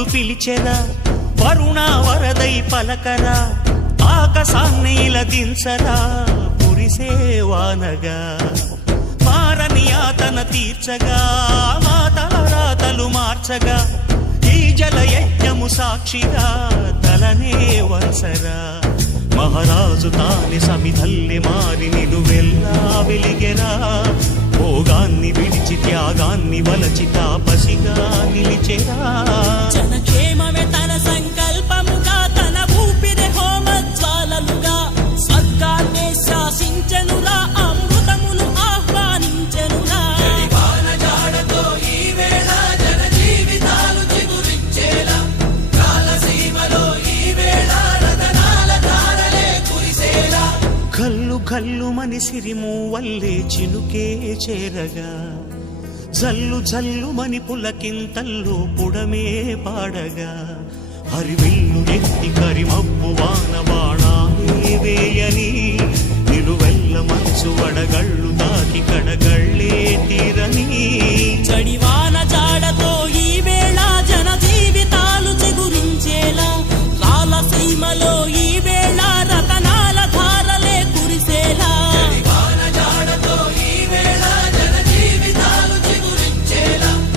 వరుణుడు పిలిచెరా, వరుణ వరదై పలకరా, ఆకాశాన్ని దించరా కురిసేవానగా, మారని యాతన తీర్చగా, మాతారాతలు మార్చగా, ఈ జలయజ్ఞము సాక్షిగా తలనే వంచరా. మహారాజు తాని సమిధల్లె మారి నిలువెల్లా వెలిగెరా, భోగాన్ని విడిచి త్యాగాన్ని వలచి తాపసిగా నిలిచెరా. జనక్షేమమే తన సంకల్పముగా, తన ఊపిరి హోమజ్వాలలుగా, స్వర్గాన్నే శాసించెనురా, అమృతమును ఆహ్వానించెనురా. కల్లు కల్లు మని సిరిము వల్లే చినుకే చేరగా, జల్లు జల్లు మని పులకింతల్లు పుడమే పాడగా, హరివిల్లు ఎత్తి కరిమబ్బు వాన బాణాలే వేయని, నిలువెల్ల మనసు వడగళ్ళు